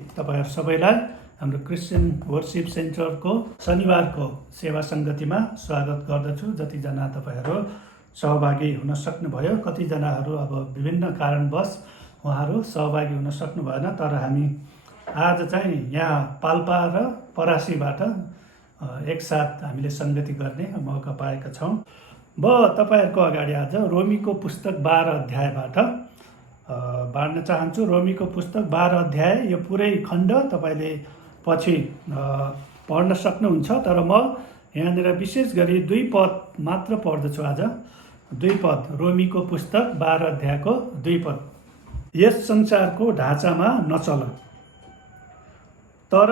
तपाईहरु सबैलाई हाम्रो क्रिस्चियन वर्शिप सेन्टरको शनिबारको सेवा संगतिमा स्वागत गर्दछु। जतिजना तपाईहरु सहभागी हुन सक्नुभयो, कतिजनाहरू अब विभिन्न कारणवश उहाँहरू सहभागी हुन सक्नु भएन, तर हामी आज चाहिँ यहाँ पाल्पा र परासीबाट एकसाथ हामीले संगति गर्ने मौका पाएका छौँ। तपाईहरुको अगाडि आज रोमीको पुस्तक 12 अध्यायबाट बाँड्न चाहन्छु। रोमीको पुस्तक 12 अध्याय, यो पुरै खण्ड तपाईले पछि पढ्न सक्नुहुन्छ, तर म यहाँनिर विशेष गरी 2 पद मात्र पढ्दछु आज। 2 पद, रोमीको पुस्तक 12 अध्यायको 2 पद। यस संसारको ढाँचामा नचल, तर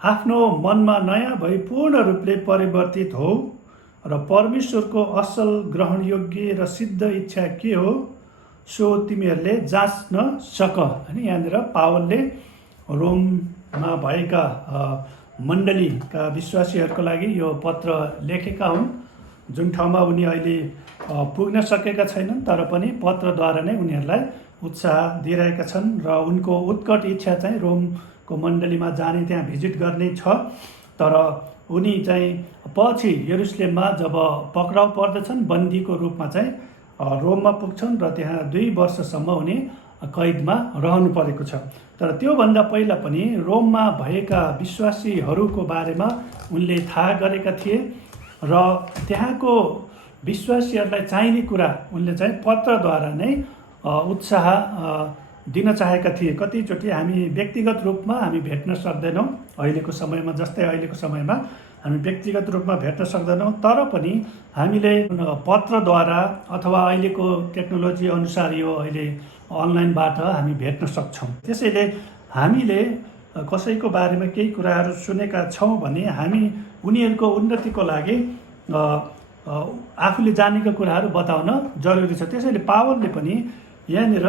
आफ्नो मनमा नयाँ भई पूर्ण रूपले परिवर्तित हो र परमेश्वरको असल, ग्रहणयोग्य र सिद्ध इच्छा के हो सो तिमीहरूले जाँच्न सक। अनि यहाँनिर पावलले रोममा भएका मण्डलीका विश्वासीहरूको लागि यो पत्र लेखेका हुन्, जुन ठाउँमा उनी अहिले पुग्न सकेका छैनन्, तर पनि पत्रद्वारा नै उनीहरूलाई उत्साह दिइरहेका छन् र उनको उत्कट इच्छा चाहिँ रोमको मण्डलीमा जाने, त्यहाँ भिजिट गर्ने छ। तर उनी चाहिँ पछि यरुसलेममा जब पक्राउ पर्दछन्, बन्दीको रूपमा चाहिँ रोममा पुग्छन् र त्यहाँ 2 वर्षसम्म उनी कैदमा रहनु परेको छ। तर त्योभन्दा पहिला पनि रोममा भएका विश्वासीहरूको बारेमा उनले थाहा गरेका थिए र त्यहाँको विश्वासीहरूलाई चाहिने कुरा उनले चाहिँ पत्रद्वारा नै उत्साह दिन चाहेका थिए। कतिचोटि हामी व्यक्तिगत रूपमा हामी भेट्न सक्दैनौँ, अहिलेको समयमा जस्तै अहिलेको समयमा हामी व्यक्तिगत रूपमा भेट्न सक्दैनौँ, तर पनि हामीले पत्रद्वारा अथवा अहिलेको टेक्नोलोजी अनुसार यो अहिले अनलाइनबाट हामी भेट्न सक्छौँ। त्यसैले हामीले कसैको बारेमा केही कुराहरू सुनेका छौँ भने हामी उनीहरूको उन्नतिको लागि आफूले जानेका कुराहरू बताउन जरुरी छ। त्यसैले पावलले पनि यहाँनिर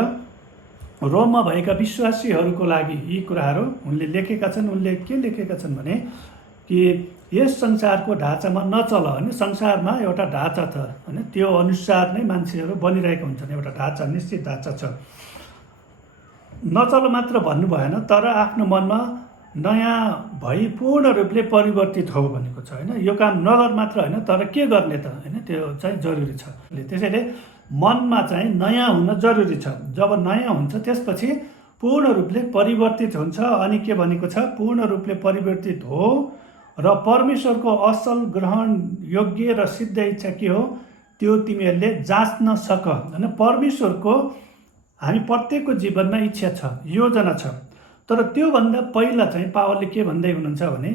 रोममा भएका विश्वासीहरूको लागि यी कुराहरू उनले लेखेका छन्। उनले के लेखेका छन् भने कि यस संसारको ढाँचामा नचल। होइन, संसारमा एउटा ढाँचा छ, होइन, त्यो अनुसार नै मान्छेहरू बनिरहेका हुन्छन्। एउटा ढाँचा, निश्चित ढाँचा छ। नचल मात्र भन्नु भएन, तर आफ्नो मनमा नयाँ भई पूर्ण रूपले परिवर्तित हो भनेको छ। होइन, यो काम नगर मात्र होइन, तर के गर्ने त, होइन, त्यो चाहिँ जरुरी छ। त्यसैले मनमा चाहिँ नयाँ हुन जरुरी छ। जब नयाँ हुन्छ त्यसपछि पूर्ण रूपले परिवर्तित हुन्छ। अनि के भनेको छ, पूर्ण रूपले परिवर्तित हो र परमेश्वरको असल, ग्रहण योग्य र सिद्ध इच्छा के हो त्यो तिमीहरूले जाँच्न सक। होइन, परमेश्वरको हामी प्रत्येकको जीवनमा इच्छा छ, योजना छ, तर त्योभन्दा पहिला चाहिँ पावलले के भन्दै हुनुहुन्छ भने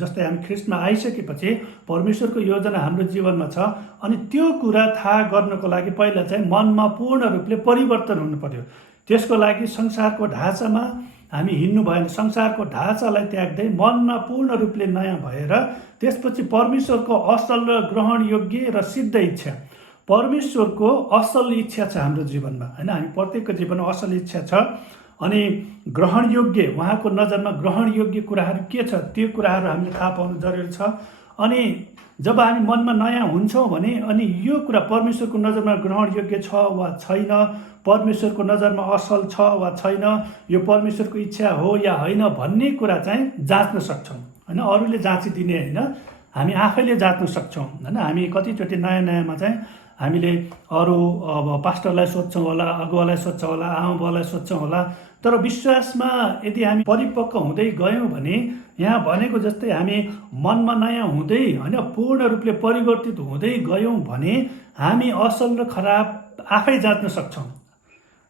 जस्तै हामी ख्रिस्टमा आइसकेपछि परमेश्वरको योजना हाम्रो जीवनमा छ, अनि त्यो कुरा थाहा गर्नको लागि पहिला चाहिँ मनमा पूर्ण रूपले परिवर्तन हुनु पर्यो। त्यसको लागि संसारको ढाँचामा हामी हिँड्नु भएन। संसारको ढाँचालाई त्याग्दै मनमा पूर्ण रूपले नयाँ भएर त्यसपछि परमेश्वरको असल र ग्रहण योग्य र सिद्ध इच्छा, परमेश्वरको असल इच्छा छ हाम्रो जीवनमा। होइन, हामी प्रत्येकको जीवनमा असल इच्छा छ, अनि ग्रहण योग्य, उहाँको नजरमा ग्रहण योग्य कुराहरू के छ त्यो कुराहरू हामीले थाहा पाउनु जरुरी छ। अनि जब हामी मनमा नयाँ हुन्छौँ भने अनि यो कुरा परमेश्वरको नजरमा ग्रहण योग्य छ वा छैन, परमेश्वरको नजरमा असल छ वा छैन, यो परमेश्वरको इच्छा हो या होइन भन्ने कुरा चाहिँ जाँच्न सक्छौँ। होइन, अरूले जाँचिदिने होइन, हामी आफैले जाँच्न सक्छौँ। होइन, हामी कतिचोटि नयाँमा चाहिँ हामीले अरू अब पास्टरलाई सोध्छौँ होला, अगुवालाई सोध्छौँ होला, आमाबालाई सोध्छौँ होला, तर विश्वासमा यदि हामी परिपक्व हुँदै गयौँ भने यहाँ भनेको जस्तै हामी मनमा नयाँ हुँदै, होइन, पूर्ण रूपले परिवर्तित हुँदै गयौँ भने हामी असल र खराब आफै जाँच्न सक्छौँ।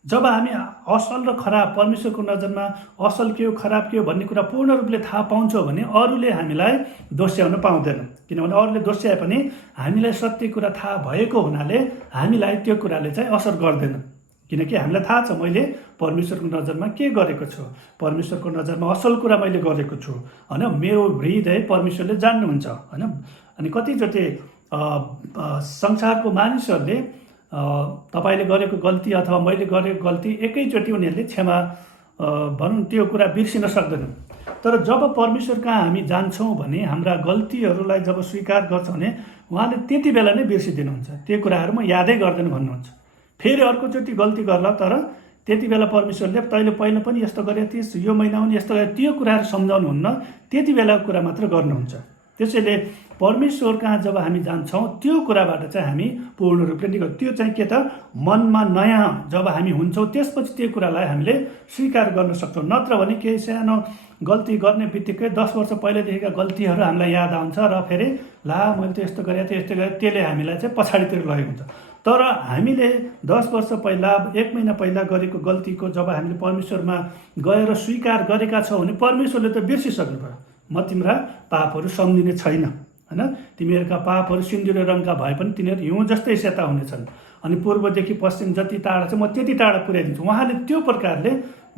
जब हामी असल र खराब, परमेश्वरको नजरमा असल के हो खराब के हो भन्ने कुरा पूर्ण रूपले थाहा पाउँछौँ भने अरूले हामीलाई दोस्याउन पाउँदैन। किनभने अरूले दोस्याए पनि हामीलाई सत्य कुरा थाहा भएको हुनाले हामीलाई त्यो कुराले चाहिँ असर गर्दैन, किनकि हामीलाई थाहा छ मैले परमेश्वरको नजरमा के गरेको छु, परमेश्वरको नजरमा असल कुरा मैले गरेको छु। होइन, मेरो हृदय परमेश्वरले जान्नुहुन्छ। होइन, अनि कतिचोटि संसारको मानिसहरूले तपाईँले गरेको गल्ती अथवा मैले गरेको गल्ती एकैचोटि उनीहरूले क्षमा भनौँ त्यो कुरा बिर्सिन सक्दैनन्। तर जब परमेश्वर कहाँ हामी जान्छौँ भने हाम्रा गल्तीहरूलाई जब स्वीकार गर्छौँ भने उहाँले त्यति बेला नै बिर्सिदिनुहुन्छ। त्यो कुराहरू म यादै गर्दैन भन्नुहुन्छ। फेरि अर्कोचोटि गल्ती गर्ला, तर त्यति बेला परमेश्वरले तैँले पहिला पनि यस्तो गरे थिइस्, यो महिना पनि यस्तो गरे, त्यो कुराहरू सम्झाउनुहुन्न, त्यति बेलाको कुरा मात्र गर्नुहुन्छ। त्यसैले परमेश्वर कहाँ जब हामी जान्छौँ त्यो कुराबाट चाहिँ हामी पूर्ण रूपले निको, त्यो चाहिँ के त मनमा नयाँ जब हामी हुन्छौँ त्यसपछि त्यो कुरालाई हामीले स्वीकार गर्न सक्छौँ। नत्र भने केही सानो गल्ती गर्ने बित्तिकै 10 वर्ष पहिलेदेखिका गल्तीहरू हामीलाई याद आउँछ र फेरि ला मैले त यस्तो गरेँ यस्तो गरेँ, त्यसले हामीलाई चाहिँ पछाडितिर लगेको हुन्छ। तर हामीले 10 वर्ष पहिला 1 महिना पहिला गरेको गल्तीको जब हामीले परमेश्वरमा गएर स्वीकार गरेका छौँ भने परमेश्वरले त बिर्सिसक्नु भयो, म तिम्रा पापहरू सम्झिने छैन, होइन, तिमीहरूका पापहरू सिन्दुरे रङका भए पनि तिनीहरू हिउँ जस्तै सेता हुनेछन्, अनि पूर्वदेखि पश्चिम जति टाढा छ म त्यति टाढा पुर्याइदिन्छु। उहाँले त्यो प्रकारले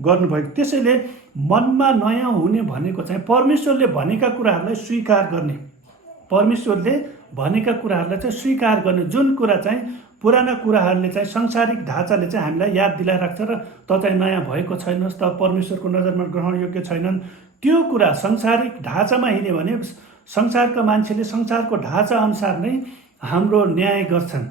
गर्नुभएको। त्यसैले मनमा नयाँ हुने भनेको चाहिँ परमेश्वरले भनेका कुराहरूलाई स्वीकार गर्ने, परमेश्वरले भनेका कुराहरूलाई चाहिँ स्वीकार गर्ने। जुन कुरा चाहिँ पुराना कुराहरूले चाहिँ सांसारिक ढाँचाले चाहिँ हामीलाई याद दिलाइराख्छ र त चाहिँ नयाँ भएको छैनस्, त परमेश्वरको नजरमा ग्रहण योग्य छैनन्, त्यो कुरा सांसारिक ढाँचामा हिँड्यो भने संसारका मान्छेले संसारको ढाँचा अनुसार नै हाम्रो न्याय गर्छन्।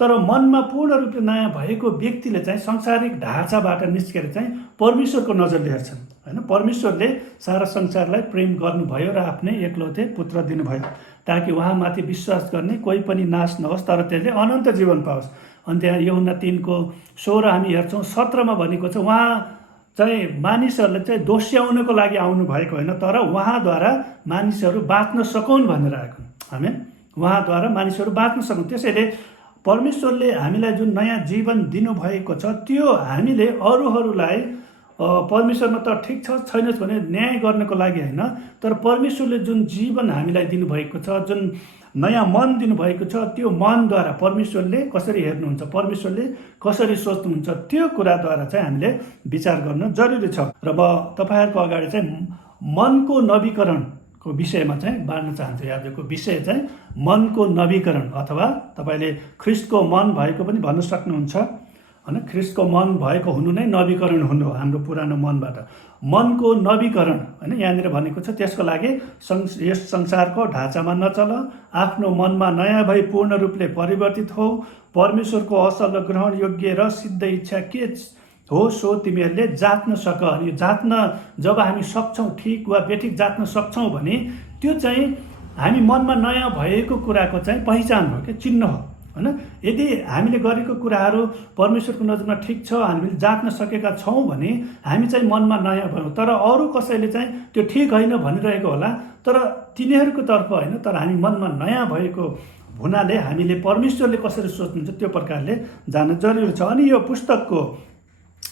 तर मनमा पूर्ण रूपले नयाँ भएको व्यक्तिले चाहिँ सांसारिक ढाँचाबाट निस्केर चाहिँ परमेश्वरको नजरले हेर्छन्, होइन। परमेश्वरले सारा संसारलाई प्रेम गर्नुभयो र आफ्नै एकलौटे पुत्र दिनुभयो ताकि उहाँमाथि विश्वास गर्ने कोही पनि नाश नहोस् तर त्यसले अनन्त जीवन पाओस्। अनि त्यहाँ यूहन्ना 3:16 हामी हेर्छौँ, 17मा भनेको छ उहाँ चाहिँ मानिसहरूलाई चाहिँ दोस्याउनको लागि आउनु भएको होइन, तर उहाँद्वारा मानिसहरू बाँच्न सकुन् भनेर आएको, आमेन। उहाँद्वारा मानिसहरू बाँच्न सकुन्। त्यसैले परमेश्वरले हामीलाई जुन नयाँ जीवन दिनुभएको छ त्यो हामीले अरूहरूलाई परमेश्वरमा त ठिक छ छैनस् भने न्याय गर्नको लागि होइन, तर परमेश्वरले जुन जीवन हामीलाई दिनुभएको छ, जुन नयाँ मन दिनुभएको छ, त्यो मनद्वारा परमेश्वरले कसरी हेर्नुहुन्छ, परमेश्वरले कसरी सोच्नुहुन्छ, त्यो कुराद्वारा चाहिँ हामीले विचार गर्न जरुरी छ। र म तपाईँहरूको अगाडि चाहिँ मनको नवीकरणको विषयमा चाहिँ बाँड्न चाहन्छु। आजको विषय चाहिँ मनको नवीकरण, अथवा तपाईँले ख्रिस्टको मन भएको पनि भन्न सक्नुहुन्छ, होइन। ख्रिस्टको मन भएको हुनु नै नवीकरण हुनु हो, हाम्रो पुरानो मनबाट मनको नवीकरण, होइन। यहाँनिर भनेको छ त्यसको लागि यस संसारको ढाँचामा नचल, आफ्नो मनमा नयाँ भई पूर्ण रूपले परिवर्तित हो, परमेश्वरको असल र ग्रहण योग्य र सिद्ध इच्छा के हो सो तिमीहरूले जात्न सक। अनि जात्न जब हामी सक्छौँ, ठिक वा बेठिक जात्न सक्छौँ भने त्यो चाहिँ हामी मनमा नयाँ भएको कुराको चाहिँ पहिचान हो, क्या चिन्ह हो, होइन। यदि हामीले गरेको कुराहरू परमेश्वरको नजरमा ठिक छ, हामीले जात्न सकेका छौँ भने हामी चाहिँ मनमा नयाँ भयौँ। तर अरू कसैले चाहिँ त्यो ठिक होइन भनिरहेको होला, तर तिनीहरूको तर्फ होइन, तर हामी मनमा नयाँ भएको हुनाले हामीले परमेश्वरले कसरी सोच्नुहुन्छ त्यो प्रकारले जान जरुरी छ। अनि यो पुस्तकको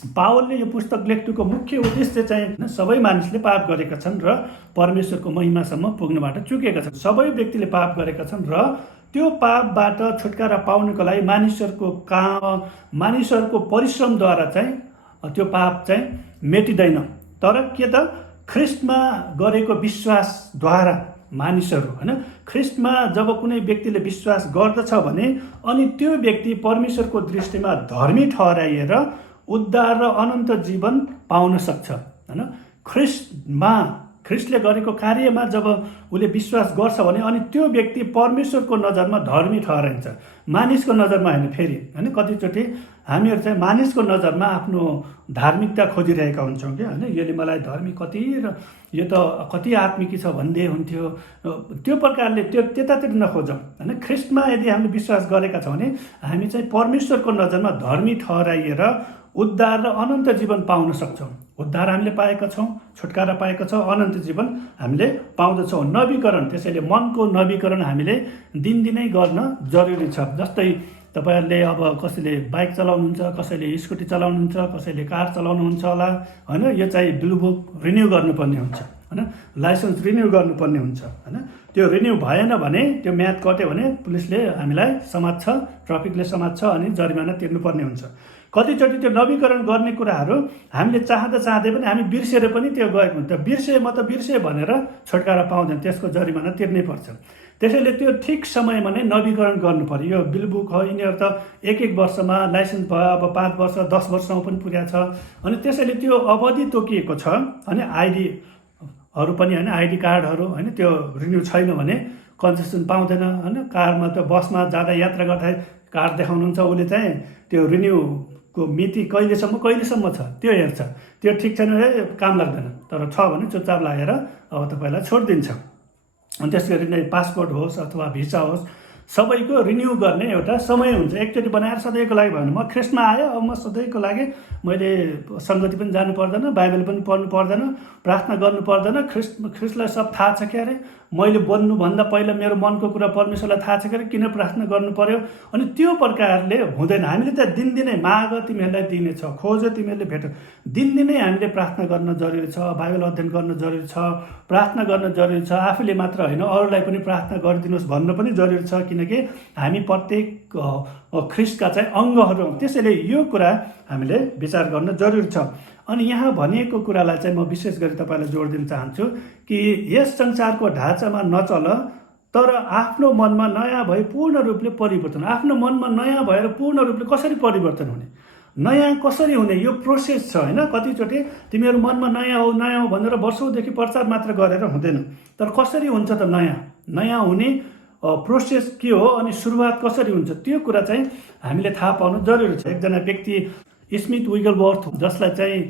पावलले यो पुस्तक लेख्नुको मुख्य उद्देश्य चाहिँ सबै मानिसले पाप गरेका छन् र परमेश्वरको महिमासम्म पुग्नबाट चुकेका छन्। सबै व्यक्तिले पाप गरेका छन् र त्यो पापबाट छुटकारा पाउनको लागि मानिसहरूको काम, मानिसहरूको परिश्रमद्वारा चाहिँ त्यो पाप चाहिँ मेटिँदैन। तर के त ख्रिस्टमा गरेको विश्वासद्वारा मानिसहरू, होइन, ख्रिस्टमा जब कुनै व्यक्तिले विश्वास गर्दछ भने अनि त्यो व्यक्ति परमेश्वरको दृष्टिमा धर्मी ठहराइएर उद्धार र अनन्त जीवन पाउन सक्छ, होइन। ख्रिस्टले गरेको कार्यमा जब उसले विश्वास गर्छ भने अनि त्यो व्यक्ति परमेश्वरको नजरमा धर्मी ठहराइन्छ, मानिसको नजरमा होइन। फेरि होइन कतिचोटि हामीहरू चाहिँ मानिसको नजरमा आफ्नो धार्मिकता खोजिरहेका हुन्छौँ क्या, होइन। यसले मलाई धर्मी कति र यो त कति आत्मिकी छ भन्दै हुन्थ्यो, त्यो प्रकारले त्यो त्यतातिर नखोजौँ, होइन। ख्रिस्टमा यदि हामीले विश्वास गरेका छौँ भने हामी चाहिँ परमेश्वरको नजरमा धर्मी ठहराइएर उद्धार र अनन्त जीवन पाउन सक्छौँ। उद्धार हामीले पाएका छौँ, छुटकारा पाएका छौँ, अनन्त जीवन हामीले पाउँदछौँ। नवीकरण, त्यसैले मनको नवीकरण हामीले दिनदिनै गर्न जरुरी छ। जस्तै तपाईँहरूले अब कसैले बाइक चलाउनुहुन्छ, कसैले स्कुटी चलाउनुहुन्छ, कसैले कार चलाउनुहुन्छ होला, होइन। यो चाहिँ ब्लू बुक रिन्यू गर्नुपर्ने हुन्छ, होइन। लाइसेन्स रिन्यू गर्नुपर्ने हुन्छ, होइन। त्यो रिन्यू भएन भने, त्यो म्याद कट्यो भने पुलिसले हामीलाई समात्छ, ट्राफिकले समात्छ अनि जरिमाना तिर्नुपर्ने हुन्छ। कतिचोटि त्यो नवीकरण गर्ने कुराहरू हामीले चाहँदै पनि हामी बिर्सेर पनि त्यो गएको हुन्छ। बिर्से म त बिर्सेँ भनेर छुटकारा पाउँदैन, त्यसको जरिमाना तिर्नै पर्छ। त्यसैले त्यो ठिक समयमा नै नवीकरण गर्नु पर्यो। यो बिल बुक हो, यिनीहरू त 1-1 वर्षमा लाइसेन्स भयो, अब 5 वर्ष 10 वर्षमा पनि पुर्याएको छ। अनि त्यसैले त्यो अवधि तोकिएको छ, अनि आइडीहरू पनि, होइन, आइडी कार्डहरू, होइन, त्यो रिन्यू छैन भने कन्सेसन पाउँदैन, होइन। कारमा त बसमा जाँदा यात्रा गर्दा कार्ड देखाउनुहुन्छ, उसले चाहिँ त्यो रिन्यू को मिति कहिलेसम्म छ त्यो हेर्छ। त्यो ठिक छैन भने काम लाग्दैन, तर छ भने चुपचाप लागेर अब तपाईँलाई छोडिदिन्छ। अनि त्यस गरी नै पासपोर्ट होस् अथवा भिसा होस्, सबैको रिन्यू गर्ने एउटा समय हुन्छ। एकचोटि बनाएर सधैँको लागि भयो भने म ख्रिस्टमा आएँ, अब म सधैँको लागि मैले सङ्गति पनि जानु पर्दैन, बाइबल पनि पढ्नु पर्दैन, प्रार्थना गर्नु पर्दैन, ख्रिस्टलाई सब थाहा छ क्यारे, मैले बोल्नुभन्दा पहिला मेरो मनको कुरा परमेश्वरलाई थाहा छ क्यारे, किन प्रार्थना गर्नु पर्यो। अनि त्यो प्रकारले हुँदैन। हामीले त दिनदिनै माग तिमीहरूलाई दिनेछ, खोज तिमीहरूले भेट, दिनदिनै हामीले प्रार्थना गर्न जरुरी छ, बाइबल अध्ययन गर्न जरुरी छ, प्रार्थना गर्न जरुरी छ। आफूले मात्र होइन, अरूलाई पनि प्रार्थना गरिदिनुहोस् भन्नु पनि जरुरी छ, किनकि हामी प्रत्येक ख्रिस्टका चाहिँ अङ्गहरू हौँ। त्यसैले यो कुरा हामीले विचार गर्न जरुरी छ। अनि यहाँ भनिएको कुरालाई चाहिँ म विशेष गरी तपाईँलाई जोड दिन चाहन्छु कि यस संसारको ढाँचामा नचल, तर आफ्नो मनमा नयाँ भई पूर्ण रूपले परिवर्तन। आफ्नो मनमा नयाँ भएर पूर्ण रूपले कसरी परिवर्तन हुने, नयाँ कसरी हुने, यो प्रोसेस छ होइन। कतिचोटि तिमीहरू मनमा नयाँ हो भनेर वर्षौँदेखि प्रचार मात्र गरेर हुँदैन, तर कसरी हुन्छ त नयाँ हुने प्रोसेस के हो अनि सुरुवात कसरी हुन्छ, त्यो कुरा चाहिँ हामीले थाहा पाउनु जरुरी छ। एकजना व्यक्ति स्मिथ विगलवर्थ, जसलाई चाहिँ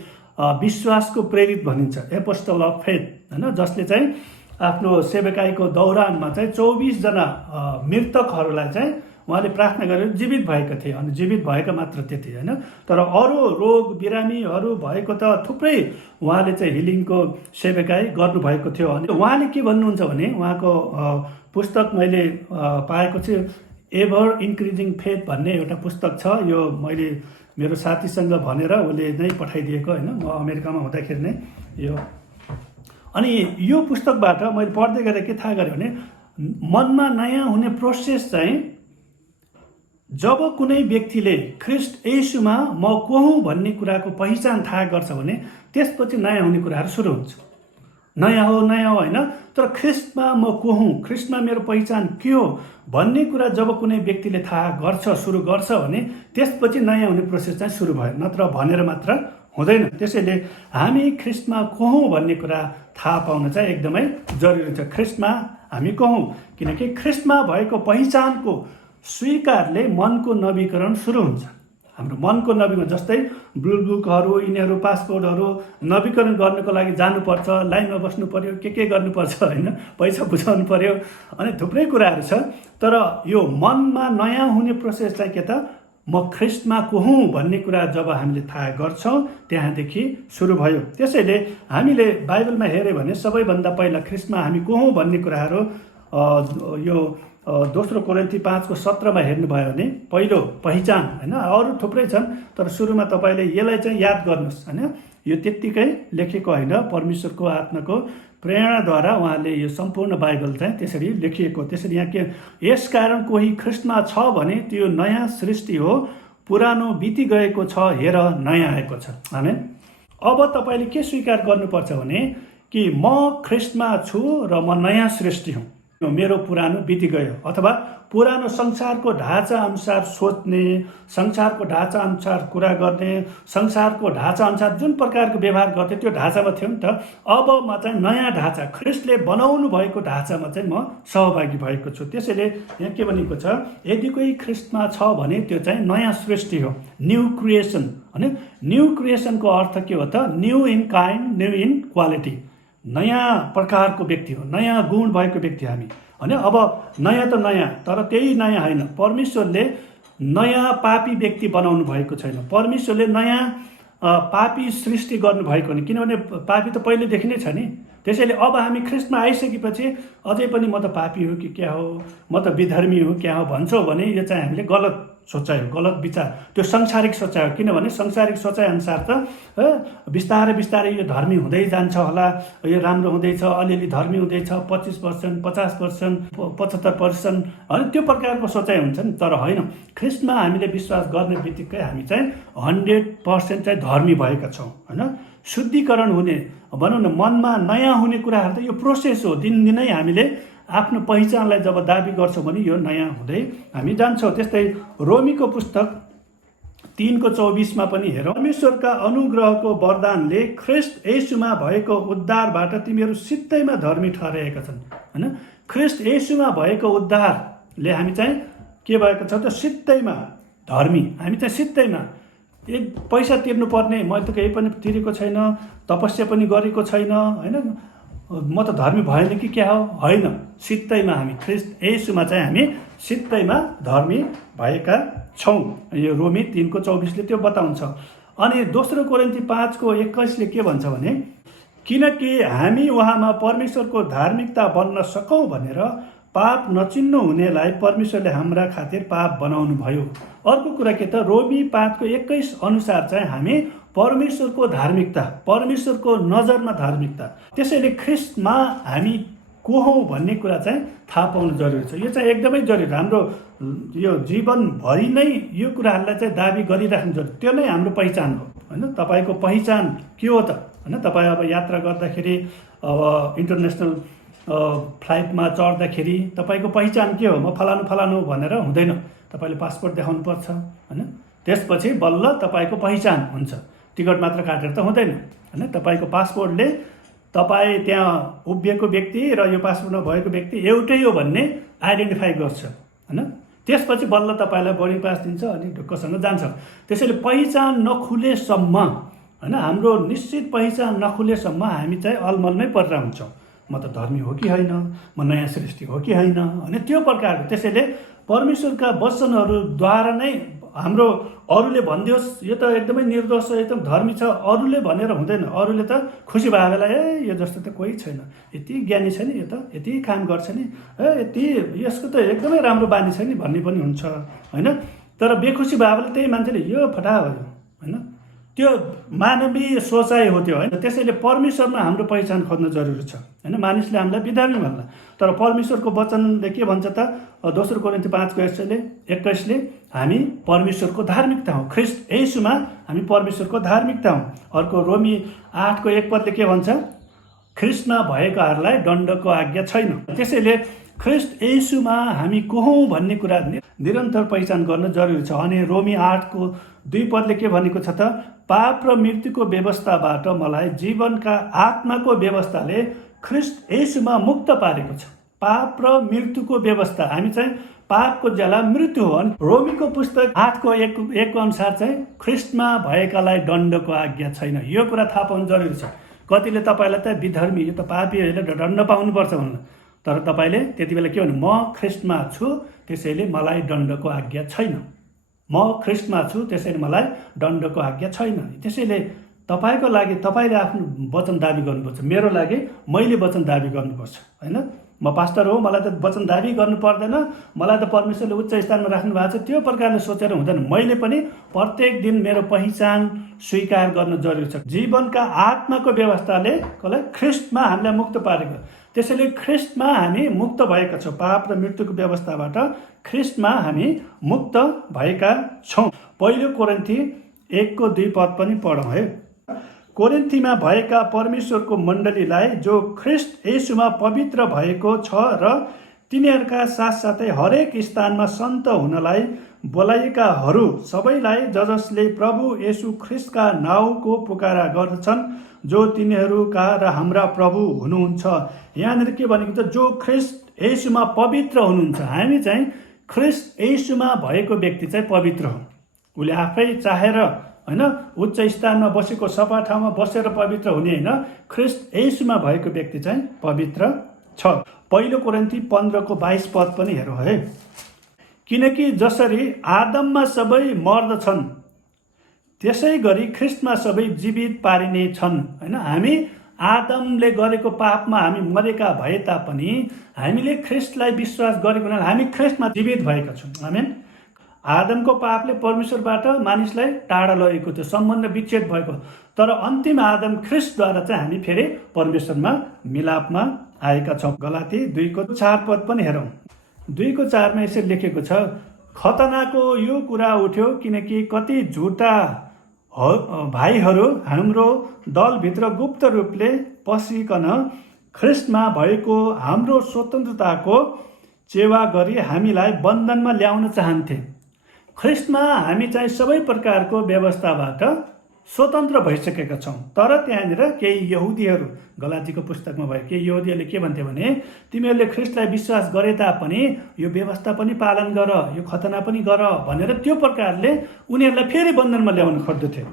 विश्वासको प्रेरित भनिन्छ, एपोस्टल अफ फेथ होइन, जसले चाहिँ आफ्नो सेवकाईको दौरानमा चाहिँ 24 जना मृतकहरूलाई चाहिँ उहाँले प्रार्थना गरेर जीवित भएका थिए। अनि जीवित भएका मात्र त्यति होइन, तर अरू रोग बिरामीहरू भएको त थुप्रै उहाँले चाहिँ हिलिङको सेवकाई गर्नुभएको थियो। अनि उहाँले के भन्नुहुन्छ भने, उहाँको पुस्तक मैले पाएको छु, एभर इन्क्रिजिङ फेथ भन्ने एउटा पुस्तक छ। यो मैले मेरो साथीसँग भनेर उसले नै पठाइदिएको होइन, म अमेरिकामा हुँदाखेरि नै यो। अनि यो पुस्तकबाट मैले पढ्दै गरेँ के थाहा गरेँ भने, मनमा नयाँ हुने प्रोसेस चाहिँ जब कुनै व्यक्तिले ख्रिस्ट येशूमा म को हुँ भन्ने कुराको पहिचान थाहा गर्छ भने त्यसपछि नयाँ हुने कुराहरू सुरु हुन्छ। नयाँ हो होइन, तर ख्रिस्टमा म को हुँ, ख्रिस्टमा मेरो पहिचान के हो भन्ने कुरा जब कुनै व्यक्तिले थाहा गर्छ, सुरु गर्छ भने त्यसपछि नयाँ हुने प्रोसेस चाहिँ सुरु भयो, नत्र भनेर मात्र हुँदैन। त्यसैले हामी ख्रिस्टमा को हौँ भन्ने कुरा थाहा पाउन चाहिँ एकदमै जरुरी छ। ख्रिस्टमा हामी को हौँ, किनकि ख्रिस्टमा भएको पहिचानको स्वीकारले मनको नवीकरण सुरु हुन्छ। हाम्रो मनको नवीकरण, जस्तै ब्लू बुकहरू, यिनीहरू पासपोर्टहरू नवीकरण गर्नको लागि जानुपर्छ, लाइनमा बस्नु पर्यो, के गर्नुपर्छ होइन, पैसा बुझाउनु पर्यो, अनि थुप्रै कुराहरू छ। तर यो मनमा नयाँ हुने प्रोसेस चाहिँ के त, म ख्रिस्टमा को हुँ भन्ने कुरा जब हामीले थाहा गर्छौँ त्यहाँदेखि सुरु भयो। त्यसैले हामीले बाइबलमा हेऱ्यो भने सबैभन्दा पहिला ख्रिस्टमा हामी को हुँ भन्ने कुराहरू यो 2 कोरिन्थी 5:17 हेर्नुभयो भने पहिलो पहिचान होइन, अरू थुप्रै छन्, तर सुरुमा तपाईँले यसलाई चाहिँ याद गर्नुहोस् होइन। यो त्यत्तिकै लेखेको होइन, परमेश्वरको आत्माको प्रेरणाद्वारा उहाँले यो सम्पूर्ण बाइबल चाहिँ त्यसरी लेखिएको। त्यसरी यहाँ के, यसकारण कोही ख्रिस्टमा छ भने त्यो नयाँ सृष्टि हो, पुरानो बिति गएको छ, हेर नयाँ आएको छ। आमेन। अब तपाईँले के स्वीकार गर्नुपर्छ भने कि म ख्रिस्टमा छु र म नयाँ सृष्टि हुँ, मेरो पुरानो बिति गयो। अथवा पुरानो संसारको ढाँचा अनुसार सोच्ने, संसारको ढाँचा अनुसार कुरा गर्ने, संसारको ढाँचा अनुसार जुन प्रकारको व्यवहार गर्थे त्यो ढाँचामा थियो नि त। अब म चाहिँ नयाँ ढाँचा, ख्रिस्टले बनाउनु भएको ढाँचामा चाहिँ म सहभागी भएको छु। त्यसैले यहाँ के भनेको छ, यदि कोही ख्रिस्टमा छ भने त्यो चाहिँ नयाँ सृष्टि हो, न्यू क्रिएसन। होइन, न्यू क्रिएसनको अर्थ के हो त, new in kind, new in quality, नयाँ प्रकारको व्यक्ति हो, नयाँ गुण भएको व्यक्ति हामी होइन। अब नयाँ त नयाँ, तर त्यही नयाँ होइन। परमेश्वरले नयाँ पापी व्यक्ति बनाउनु भएको छैन, परमेश्वरले नयाँ पापी सृष्टि गर्नुभएको नि, किनभने पापी त पहिलेदेखि नै छ नि। त्यसैले अब हामी ख्रिस्टमा आइसकेपछि अझै पनि म त पापी हो कि क्या हो, म त विधर्मी हो क्या हो भन्छौँ भने यो चाहिँ हामीले गलत सोचाइ हो, गलत विचार, त्यो सांसारिक सोचाइ हो। किनभने सांसारिक सोचाइ अनुसार त बिस्तारै बिस्तारै यो धर्मी हुँदै जान्छ होला, यो राम्रो हुँदैछ, अलिअलि धर्मी हुँदैछ, 25%, 50%, 75%, अनि त्यो प्रकारको सोचाइ हुन्छ नि। तर होइन, ख्रिस्टमा हामीले विश्वास गर्ने बित्तिकै हामी चाहिँ 100% चाहिँ धर्मी भएका छौँ होइन। शुद्धिकरण हुने भनौँ न, मनमा नयाँ हुने कुराहरू त यो प्रोसेस हो। दिनदिनै हामीले आफ्नो पहिचानलाई जब दाबी गर्छौँ भने यो नयाँ हुँदै हामी जान्छौँ। त्यस्तै रोमीको पुस्तक 3:24 पनि हेरौँ, परमेश्वरका अनुग्रहको वरदानले ख्रिस्ट येशूमा भएको उद्धारबाट तिमीहरू सित्तैमा धर्मी ठहरेका छन् होइन। ख्रिस्ट येशूमा भएको उद्धारले हामी चाहिँ के भएको छ त, सित्तैमा धर्मी, हामी चाहिँ सित्तैमा एक पैसा तिर्नुपर्ने, मैले त केही पनि तिरेको छैन, तपस्या पनि गरेको छैन, होइन, म त धर्मी भएन कि क्या हो, होइन। सित्तैमा हामी ख्रिस्ट येशूमा चाहिँ हामी सित्तैमा धर्मी भएका छौँ। यो रोमी 3:24 त्यो बताउँछ। अनि दोस्रो कोरिन्थी 5:21 के भन्छ भने, किनकि हामी उहाँमा परमेश्वरको धार्मिकता बन्न सकौँ भनेर पाप नचिन्नु हुनेलाई परमेश्वरले हाम्रा खातिर पाप बनाउनु भयो। अर्को कुरा के त, रोमी 5:21 अनुसार चाहिँ हामी परमेश्वरको धार्मिकता, परमेश्वरको नजरमा धार्मिकता, त्यसैले ख्रिस्टमा हामी को हौँ भन्ने कुरा चाहिँ थाहा पाउनु जरुरी छ। यो चाहिँ एकदमै जरुरी, हाम्रो यो जीवनभरि नै यो कुराहरूलाई चाहिँ दाबी गरिराख्नु जरुरी। त्यो नै हाम्रो पहिचान हो, होइन। तपाईँको पहिचान के हो त, होइन। तपाईँ अब यात्रा गर्दाखेरि, अब इन्टरनेसनल फ्लाइटमा चढ्दाखेरि तपाईँको पहिचान के हो, म फलानु फलानु भनेर हुँदैन, तपाईँले पासपोर्ट देखाउनु पर्छ, होइन। त्यसपछि बल्ल तपाईँको पहिचान हुन्छ, टिकट मात्र काटेर त हुँदैन, होइन। तपाईँको पासपोर्टले तपाईँ त्यहाँ उभिएको व्यक्ति र यो पासपोर्टमा भएको व्यक्ति एउटै हो भन्ने आइडेन्टिफाई गर्छ, होइन। त्यसपछि बल्ल तपाईँलाई बोर्डिङ पास दिन्छ अनि ढुक्कसँग जान्छ। त्यसैले पहिचान नखुलेसम्म, होइन, हाम्रो निश्चित पहिचान नखुलेसम्म हामी चाहिँ अलमलमै परेर हुन्छौँ। म त धर्मी हो कि होइन, म नयाँ सृष्टि हो कि होइन, होइन, त्यो प्रकारको। त्यसैले परमेश्वरका वचनहरूद्वारा नै हाम्रो अरूले भनिदियोस् यो त एकदमै निर्दोष छ, एकदम धर्मी छ, अरूले भनेर हुँदैन। अरूले त खुसी भयो बेला, यो जस्तो त कोही छैन, यति ज्ञानी छ नि, यो त यति काम गर्छ नि, यति यसको त एकदमै राम्रो बानी छ नि भन्ने पनि हुन्छ, होइन। तर बेखुसी भयो बेला त्यही मान्छेले यो फटा हो, होइन, त्यो मानवीय सोचाइ हो त्यो, होइन। त्यसैले परमेश्वरमा हाम्रो पहिचान खोज्न जरुरी छ, होइन। मानिसले हामीलाई बिधामी भन्ला, तर परमेश्वरको वचनले के भन्छ त, दोस्रो कोरिन्थी 5:21 हामी परमेश्वरको धार्मिकता हौँ, ख्रिस्ट येशूमा हामी परमेश्वरको धार्मिकता हौँ। अर्को रोमी 8:1 के भन्छ, ख्रिस्टमा भएकाहरूलाई दण्डको आज्ञा छैन। त्यसैले ख्रिस्ट येशूमा हामी को हौँ भन्ने कुरा निरन्तर पहिचान गर्न जरुरी छ। अनि रोमी 8:2 के भनेको छ त, पाप र मृत्युको व्यवस्थाबाट मलाई जीवनका आत्माको व्यवस्थाले ख्रिस्ट येशूमा मुक्त पारेको छ। पाप र मृत्युको व्यवस्था, हामी चाहिँ पापको ज्याला मृत्यु हो। अनि रोमीको पुस्तक 8:1 अनुसार चाहिँ ख्रिस्टमा भएकालाई दण्डको आज्ञा छैन। यो कुरा थाहा पाउनु जरुरी छ। कतिले तपाईँलाई त विधर्मी, यो त पापी होइन, दण्ड पाउनुपर्छ भन्नु, तर तपाईँले त्यति बेला के भन्नु, म ख्रिस्टमा छु त्यसैले मलाई दण्डको आज्ञा छैन, म ख्रिस्टमा छु त्यसैले मलाई दण्डको आज्ञा छैन। त्यसैले तपाईँको लागि तपाईँले आफ्नो वचन दाबी गर्नुपर्छ, मेरो लागि मैले वचन दाबी गर्नुपर्छ, होइन। म पास्टर हो, मलाई त वचन दाबी गर्नु पर्दैन, मलाई त परमेश्वरले उच्च स्थानमा राख्नु भएको छ, त्यो प्रकारले सोचेर हुँदैन। मैले पनि प्रत्येक दिन मेरो पहिचान स्वीकार गर्न जरुरी छ। जीवनका आत्माको व्यवस्थाले कसलाई, ख्रिस्टमा हामीलाई मुक्त पारेको। त्यसैले ख्रिस्टमा हामी मुक्त भएका छौँ, पाप र मृत्युको व्यवस्थाबाट ख्रिस्टमा हामी मुक्त भएका छौँ। पहिलो कोरिन्थी 1:2 पनि पढौँ है। कोरिन्थीमा भएका परमेश्वरको मण्डलीलाई जो ख्रिस्ट येशूमा पवित्र भएको छ र तिनीहरूका साथसाथै हरेक स्थानमा सन्त हुनलाई बोलाइएकाहरू सबैलाई जसले प्रभु येशू ख्रिस्टका नाउँको पुकारा गर्दछन्, जो तिनीहरूका र हाम्रा प्रभु हुनुहुन्छ। यहाँनिर के भनेको छ, जो ख्रिस्ट येशूमा पवित्र हुनुहुन्छ। हामी चाहिँ ख्रिस्ट येशूमा भएको व्यक्ति चाहिँ पवित्र हो। उसले आफै चाहेर, होइन, उच्च स्थानमा बसेको, सफा ठाउँमा बसेर पवित्र हुने होइन, ख्रिस्ट येशूमा भएको व्यक्ति चाहिँ पवित्र छ। पहिलो कोरिन्थी 15:22 पनि हेरौँ है। किनकि जसरी आदममा सबै मर्दछन् त्यसै गरी ख्रिस्टमा सबै जीवित पारिने छन्, होइन। हामी आदमले गरेको पापमा हामी मरेका भए तापनि हामीले ख्रिस्टलाई विश्वास गरेको हुनाले हामी ख्रिस्टमा जीवित भएका छौँ, आमेन। आदमको पापले परमेश्वरबाट मानिसलाई टाढा लगेको थियो, सम्बन्ध विच्छेद भएको, तर अन्तिम आदम ख्रिस्टद्वारा चाहिँ हामी फेरि परमेश्वरमा मिलापमा आएका छौँ। गलाती 2:4 पनि हेरौँ। 2:4 यसरी लेखेको छ, खतनाको यो कुरा उठ्यो किनकि कति झुटा भाइहरू हाम्रो दलभित्र गुप्त रूपले पसिकन ख्रिस्टमा भएको हाम्रो स्वतन्त्रताको सेवा गरी हामीलाई बन्धनमा ल्याउन चाहन्थे। ख्रिस्टमा हामी चाहिँ सबै प्रकारको व्यवस्थाबाट स्वतन्त्र भइसकेका छौँ। तर त्यहाँनिर केही यहुदीहरू, गलातीको पुस्तकमा भयो, केही यहुदीहरूले के भन्थे भने तिमीहरूले ख्रिस्टलाई विश्वास गरे तापनि यो व्यवस्था पनि पालन गर, यो खतना पनि गर भनेर त्यो प्रकारले उनीहरूलाई फेरि बन्धनमा ल्याउन खोज्दथे।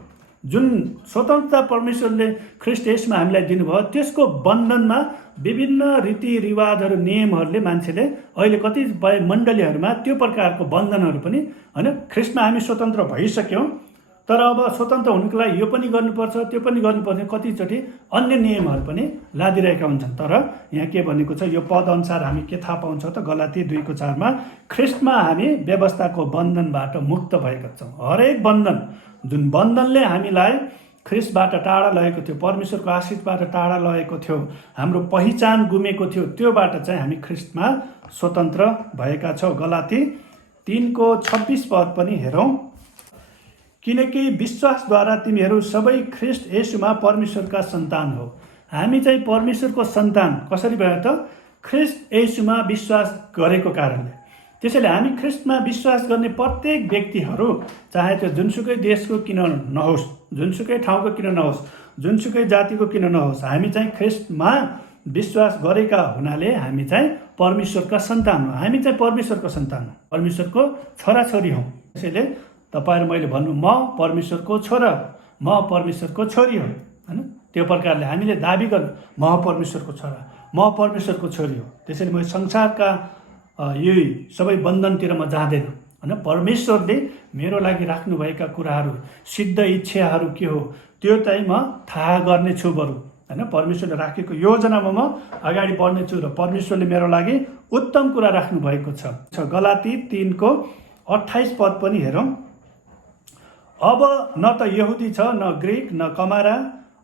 जुन स्वतन्त्रता परमेश्वरले ख्रिस्ट येशूमा हामीलाई दिनुभयो त्यसको बन्धनमा विभिन्न रीतिरिवाजहरू, नियमहरूले मान्छेले अहिले कतिपय मण्डलीहरूमा त्यो प्रकारको बन्धनहरू पनि, होइन, ख्रिस्टमा हामी स्वतन्त्र भइसक्यौँ तर अब स्वतन्त्र हुनुको लागि यो पनि गर्नुपर्छ, त्यो पनि गर्नुपर्छ, कतिचोटि अन्य नियमहरू पनि लादिरहेका हुन्छन्। तर यहाँ के भनेको छ, यो पद अनुसार हामी के थाहा पाउँछौँ त, गलाती 2:4 ख्रिस्टमा हामी व्यवस्थाको बन्धनबाट मुक्त भएका छौँ। हरेक बन्धन, जुन बन्धनले हामीलाई ख्रिस्टबाट टाढा लगेको थियो, परमेश्वरको आशिषबाट टाढा लगेको थियो, हाम्रो पहिचान गुमेको थियो, त्योबाट चाहिँ हामी ख्रिस्टमा स्वतन्त्र भएका छौँ। गलाती 3:26 पद पनि हेरौँ। किनकि विश्वासद्वारा तिमीहरू सबै ख्रिस्ट येशूमा परमेश्वरका सन्तान हो। हामी चाहिँ परमेश्वरको सन्तान कसरी भयो त? ख्रिस्ट येशूमा विश्वास गरेको कारणले। त्यसैले हामी ख्रिस्टमा विश्वास गर्ने प्रत्येक व्यक्तिहरू, चाहे त्यो जुनसुकै देशको किन नहोस्, जुनसुकै ठाउँको किन नहोस्, जुनसुकै जातिको किन नहोस्, हामी चाहिँ ख्रिस्टमा विश्वास गरेका हुनाले हामी चाहिँ परमेश्वरका सन्तान हौँ। हामी चाहिँ परमेश्वरको सन्तान हौँ, परमेश्वरको छोराछोरी हौँ। त्यसैले तपाईँ र मैले भन्नु, म परमेश्वरको छोरा, म परमेश्वरको छोरी हो, होइन? त्यो प्रकारले हामीले दाबी गर्नु, म परमेश्वरको छोरा, म परमेश्वरको छोरी हो। त्यसैले म संसारका यही सबै बन्धनतिर म जाँदैन, होइन? परमेश्वरले मेरो लागि राख्नुभएका कुराहरू, सिद्ध इच्छाहरू के हो त्यो चाहिँ म थाहा गर्नेछु बरु, होइन? परमेश्वरले राखेको योजनामा म अगाडि बढ्नेछु र परमेश्वरले मेरो लागि उत्तम कुरा राख्नुभएको छ। गलाती 3:28 पद पनि हेरौँ। अब न त यहुदी छ, न ग्रिक, न कमारा,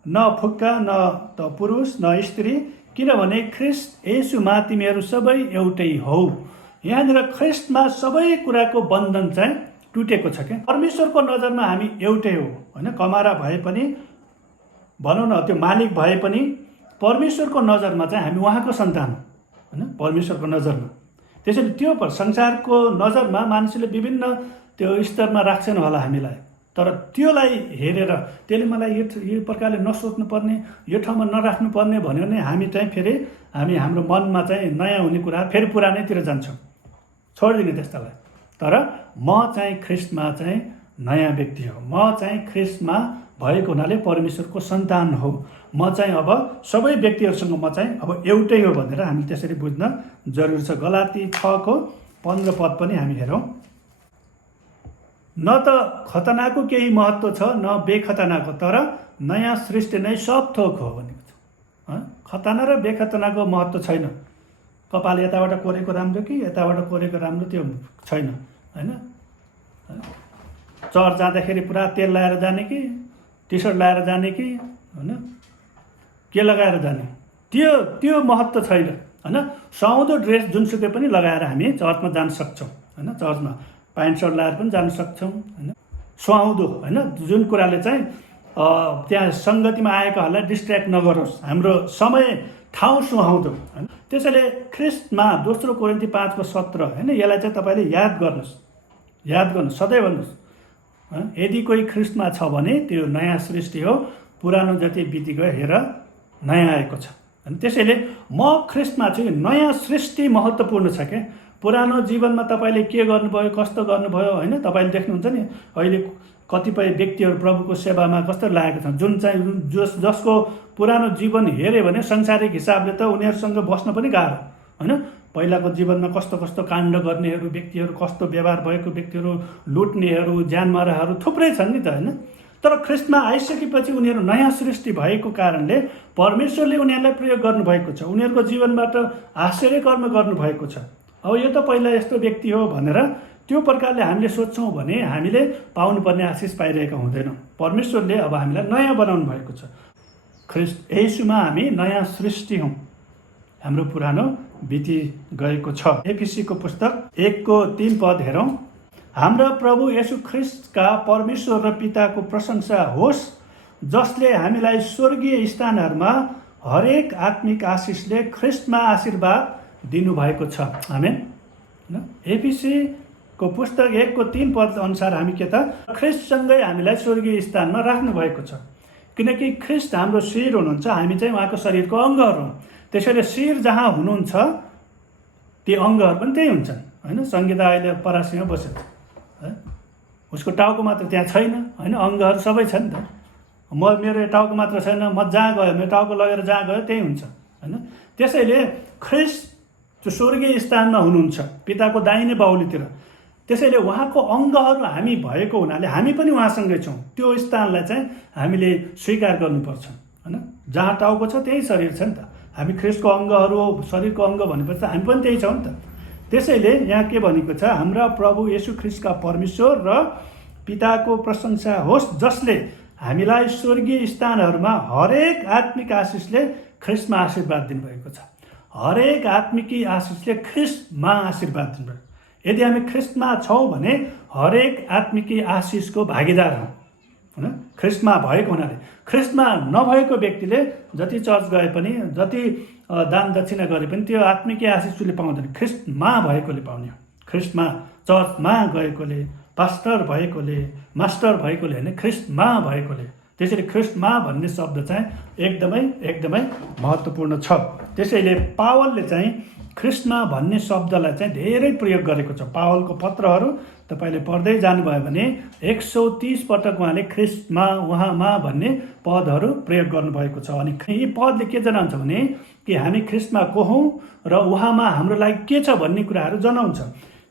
न फुक्का, न त पुरुष, न स्त्री, किनभने ख्रिस्ट येशूमा तिमीहरू सबै एउटै हौ। यहाँनिर ख्रिस्टमा सबै कुराको बन्धन चाहिँ टुटेको छ क्या। परमेश्वरको नजरमा हामी एउटै हो, होइन? कमारा भए पनि, भनौँ न त्यो मालिक भए पनि, परमेश्वरको नजरमा चाहिँ हामी उहाँको सन्तान हो, होइन? परमेश्वरको नजरमा। त्यसैले त्यो संसारको नजरमा मान्छेले विभिन्न त्यो स्तरमा राख्छन् होला हामीलाई, तर त्योलाई हेरेर त्यसले मलाई यो प्रकारले नसोच्नुपर्ने, यो ठाउँमा नराख्नुपर्ने भन्यो भने हामी चाहिँ फेरि हाम्रो मनमा चाहिँ नयाँ हुने कुरा फेरि पुरानैतिर जान्छौँ, छोडिदिने त्यस्तालाई। तर म चाहिँ ख्रिस्टमा चाहिँ नयाँ व्यक्ति हो, म चाहिँ ख्रिस्टमा भएको हुनाले परमेश्वरको सन्तान हो, म चाहिँ अब सबै व्यक्तिहरूसँग म चाहिँ अब एउटै हो भनेर हामी त्यसरी बुझ्न जरुरी छ। गलाती 6:15 पद पनि हामी हेरौँ। न त खतनाको केही महत्त्व छ, न बेखतनाको, तर नयाँ सृष्टि नै सब थोक हो भनेको छ। खतना र बेखतनाको महत्त्व छैन। कपाल यताबाट कोरेको राम्रो कि यताबाट कोरेको राम्रो त्यो छैन, होइन? चर्च जाँदाखेरि पुरा तेल लगाएर जाने कि टी सर्ट लगाएर जाने कि, होइन, के लगाएर जाने, त्यो महत्त्व छैन, होइन? सुहाउँदो ड्रेस जुनसुकै पनि लगाएर हामी चर्चमा जान सक्छौँ, होइन? चर्चमा प्यान्ट सर्ट लगाएर पनि जान सक्छौँ, होइन? सुहाउँदो, होइन? जुन कुराले चाहिँ त्यहाँ सङ्गतिमा आएकाहरूलाई डिस्ट्र्याक्ट नगरोस्, हाम्रो समय ठाउँ सुहाउँदो, होइन? त्यसैले ख्रिस्टमा 2 कोरिन्थी 5:17, होइन, यसलाई चाहिँ तपाईँले याद गर्नुहोस्, सधैँ भन्नुहोस्। यदि कोही ख्रिस्टमा छ भने त्यो नयाँ सृष्टि हो, पुरानो जति बिति गयो हेर नयाँ आएको छ। अनि त्यसैले म ख्रिस्टमा चाहिँ नयाँ सृष्टि महत्त्वपूर्ण छ क्या। पुरानो जीवनमा तपाईँले के गर्नुभयो, कस्तो गर्नुभयो, होइन? तपाईँले देख्नुहुन्छ नि अहिले कतिपय व्यक्तिहरू प्रभुको सेवामा कस्तो लागेको छ, जुन चाहिँ जसको पुरानो जीवन हेऱ्यो भने सांसारिक हिसाबले त उनीहरूसँग बस्न पनि गाह्रो, होइन? पहिलाको जीवनमा कस्तो कस्तो काण्ड गर्नेहरू व्यक्तिहरू, कस्तो व्यवहार भएको व्यक्तिहरू, लुट्नेहरू, ज्यानमाराहरू थुप्रै छन् नि त, होइन? तर ख्रिस्टमा आइसकेपछि उनीहरू नयाँ सृष्टि भएको कारणले परमेश्वरले उनीहरूलाई प्रयोग गर्नुभएको छ, उनीहरूको जीवनबाट आश्चर्य कर्म गर्नुभएको छ। अब यो त पहिला यस्तो व्यक्ति हो भनेर त्यो प्रकारले हामीले सोध्छौँ भने हामीले पाउनुपर्ने आशिष पाइरहेका हुँदैनौँ। परमेश्वरले अब हामीलाई नयाँ बनाउनु भएको छ। ख्रिस्ट येशूमा हामी नयाँ सृष्टि हौँ, हाम्रो पुरानो बिति गएको छ। एफिसीको पुस्तक 1:3 पद हेरौँ। हाम्रा प्रभु येशू ख्रिस्टका परमेश्वर र पिताको प्रशंसा होस्, जसले हामीलाई स्वर्गीय स्थानहरूमा हरेक आत्मिक आशिषले ख्रिस्टमा आशीर्वाद दिनुभएको छ। आमेन। एफिसी को पुस्तक 1:3 पद अनुसार हामी के त ख्रिस्टसँगै हामीलाई स्वर्गीय स्थानमा राख्नु भएको छ। किनकि ख्रिस्ट हाम्रो शिर हुनुहुन्छ, हामी चाहिँ उहाँको शरीरको अङ्गहरू हौँ। त्यसैले शिर जहाँ हुनुहुन्छ ती अङ्गहरू पनि त्यही हुन्छन् होइन। संगीता अहिले परासीमा बसेको है, उसको टाउको मात्र त्यहाँ छैन होइन, अङ्गहरू सबै छ नि त। मेरो टाउको मात्र छैन, म जहाँ गयो मेरो टाउको लगेर जहाँ गयो त्यही हुन्छ होइन। त्यसैले ख्रिस्ट जो स्वर्गीय स्थानमा हुनुहुन्छ पिताको दाहिने बाहुलीतिर, त्यसैले उहाँको अङ्गहरू हामी भएको हुनाले हामी पनि उहाँसँगै छौँ। त्यो स्थानलाई चाहिँ हामीले स्वीकार गर्नुपर्छ होइन। जहाँ टाउको छ त्यही शरीर छ नि त। हामी ख्रिस्टको अङ्गहरू हो, शरीरको अङ्ग भनेपछि हामी पनि त्यही छौँ नि त। त्यसैले यहाँ के भनेको छ, हाम्रा प्रभु येशू ख्रिस्टका परमेश्वर र पिताको प्रशंसा होस् जसले हामीलाई स्वर्गीय स्थानहरूमा हरेक आत्मिक आशिषले ख्रिस्टमा आशीर्वाद दिनुभएको छ। हरेक आत्मिकी आशिषले ख्रिस्टमा आशीर्वाद दिनुभएको। यदि हामी ख्रिस्टमा छौँ भने हरेक आत्मिकी आशिषको भागीदार हौँ होइन। ख्रिस्टमा भएको हुनाले, ख्रिस्टमा नभएको व्यक्तिले जति चर्च गए पनि, जति दान दक्षिणा गरे पनि त्यो आत्मिकी आशिष उसले पाउँदैन। ख्रिस्टमा भएकोले पाउने हो। ख्रिस्टमा चर्चमा गएकोले, पास्टर भएकोले, मास्टर भएकोले होइन, ख्रिस्टमा भएकोले। त्यसैले ख्रिस्टमा भन्ने शब्द चाहिँ एकदमै महत्त्वपूर्ण छ। त्यसैले पावलले चाहिँ ख्रिस्टमा भन्ने शब्दलाई चाहिँ धेरै प्रयोग गरेको छ। पावलको पत्रहरू तपाईँले पढ्दै जानुभयो भने 130 पटक उहाँले ख्रिस्टमा, उहाँमा भन्ने पदहरू प्रयोग गर्नुभएको छ। अनि यी पदले के जनाउँछ भने कि हामी ख्रिस्टमा को हौँ र उहाँमा हाम्रो लागि के छ भन्ने कुराहरू जनाउँछ।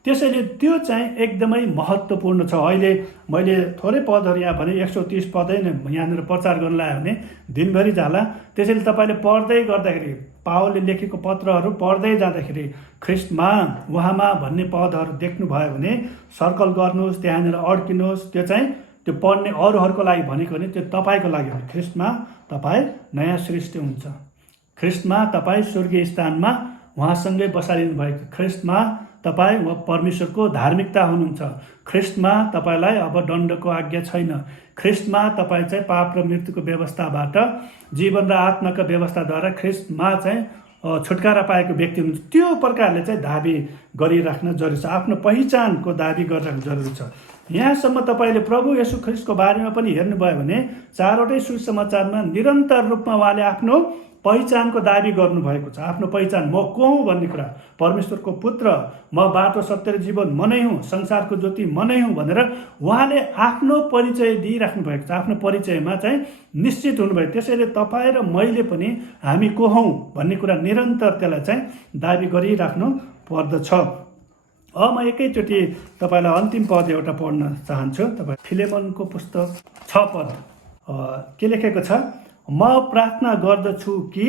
त्यसैले त्यो चाहिँ एकदमै महत्त्वपूर्ण छ। अहिले मैले थोरै पदहरू यहाँ भने 130 पदै नै यहाँनिर प्रचार गर्न लाग्यो भने दिनभरि जाला। त्यसैले तपाईँले पढ्दै गर्दाखेरि, पावलले लेखेको पत्रहरू पढ्दै जाँदाखेरि ख्रिस्टमा, उहाँमा भन्ने पदहरू देख्नुभयो भने सर्कल गर्नुहोस्, त्यहाँनिर अड्किनुहोस्। त्यो चाहिँ त्यो पढ्ने अरूहरूको लागि भनेको भने त्यो तपाईँको लागि हो। ख्रिस्टमा तपाईँ नयाँ सृष्टि हुन्छ। ख्रिस्टमा तपाईँ स्वर्गीय स्थानमा उहाँसँगै बसालिनु भएको। ख्रिस्टमा तपाईँ परमेश्वरको धार्मिकता हुनुहुन्छ। ख्रिस्टमा तपाईँलाई अब दण्डको आज्ञा छैन। ख्रिस्टमा तपाईँ चाहिँ पाप र मृत्युको व्यवस्थाबाट जीवन र आत्माका व्यवस्थाद्वारा ख्रिस्टमा चाहिँ छुटकारा पाएको व्यक्ति हुनुहुन्छ। त्यो प्रकारले चाहिँ दाबी गरिराख्न जरुरी छ। आफ्नो पहिचानको दाबी गरिराख्नु जरुरी छ। यहाँसम्म तपाईँले प्रभु येशू ख्रिस्टको बारेमा पनि हेर्नुभयो भने चारवटै सुसमाचारमा निरन्तर रूपमा उहाँले आफ्नो पहिचानको दाबी गर्नुभएको छ। आफ्नो पहिचान, म को हुँ भन्ने कुरा, परमेश्वरको पुत्र, म बाटो सत्य र जीवन म नै हुँ, संसारको ज्योति म नै हुँ भनेर उहाँले आफ्नो परिचय दिइराख्नु भएको छ। आफ्नो परिचयमा चाहिँ निश्चित हुनुभयो। त्यसैले तपाईँ र मैले पनि हामी को हौँ भन्ने कुरा निरन्तर त्यसलाई चाहिँ दाबी गरिराख्नु पर्दछ। अब म एकैचोटि तपाईँलाई अन्तिम पद एउटा पढ्न चाहन्छु। तपाईँ फिलेमनको पुस्तक 6 पद के लेखेको छ, म प्रार्थना गर्दछु कि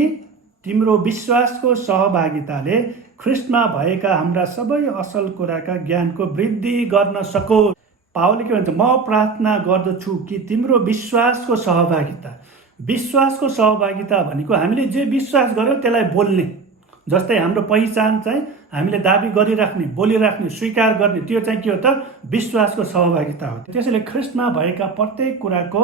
तिम्रो विश्वासको सहभागिताले ख्रिस्टमा भएका हाम्रा सबै असल कुराका ज्ञानको वृद्धि गर्न सकोस्। पावलले के भन्छ, म प्रार्थना गर्दछु कि तिम्रो विश्वासको सहभागिता। विश्वासको सहभागिता भनेको हामीले जे विश्वास गर्यो त्यसलाई बोल्ने। जस्तै हाम्रो पहिचान चाहिँ हामीले दाबी गरिराख्ने, बोलिराख्ने, स्वीकार गर्ने, त्यो चाहिँ के हो त, विश्वासको सहभागिता हो। त्यसैले ख्रिस्टमा भएका प्रत्येक कुराको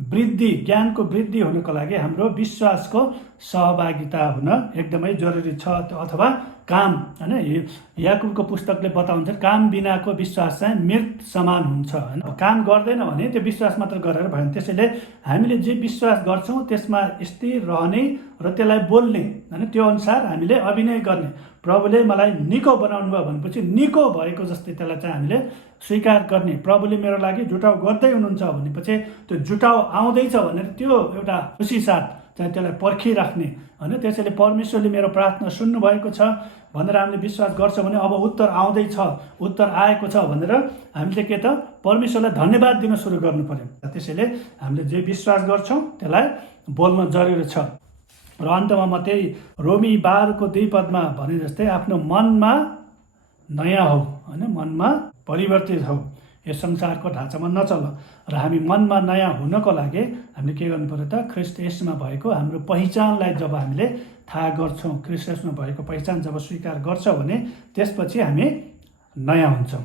वृद्धि, ज्ञानको वृद्धि हुनको लागि हाम्रो विश्वासको सहभागिता हुन एकदमै जरुरी छ। अथवा काम होइन, याकुबको पुस्तकले बताउँछ काम बिनाको विश्वास चाहिँ मृत समान हुन्छ होइन। काम गर्दैन भने त्यो विश्वास मात्र गरेर भएन। त्यसैले हामीले जे विश्वास गर्छौँ त्यसमा स्थिर रहने र त्यसलाई बोल्ने होइन, त्यो अनुसार हामीले अभिनय गर्ने। प्रभुले मलाई निको बनाउनु भयो भनेपछि निको भएको जस्तै त्यसलाई चाहिँ हामीले स्वीकार गर्ने। प्रभुले मेरो लागि जुटाउ गर्दै हुनुहुन्छ भनेपछि त्यो जुटाउ आउँदैछ भनेर त्यो एउटा खुसी साथ चाहिँ त्यसलाई पर्खिराख्ने होइन। त्यसैले परमेश्वरले मेरो प्रार्थना सुन्नुभएको छ भनेर हामीले विश्वास गर्छौँ भने अब उत्तर आउँदैछ, उत्तर आएको छ भनेर हामीले के त परमेश्वरलाई धन्यवाद दिन सुरु गर्नु पर्यो। त्यसैले हामीले जे विश्वास गर्छौँ त्यसलाई बोल्न जरुरी छ। र अन्तमा म त्यही रोमी 12:2 पदमा भने जस्तै आफ्नो मनमा नयाँ हौ होइन, मनमा परिवर्तित हौ, यस संसारको ढाँचामा नचल। र हामी मनमा नयाँ हुनको लागि हामीले के गर्नु पर्यो त, ख्रिस्ट येशूमा भएको हाम्रो पहिचानलाई जब हामीले थाहा गर्छौँ, ख्रिस्ट येशूमा भएको पहिचान जब स्वीकार गर्छौँ भने त्यसपछि हामी नयाँ हुन्छौँ।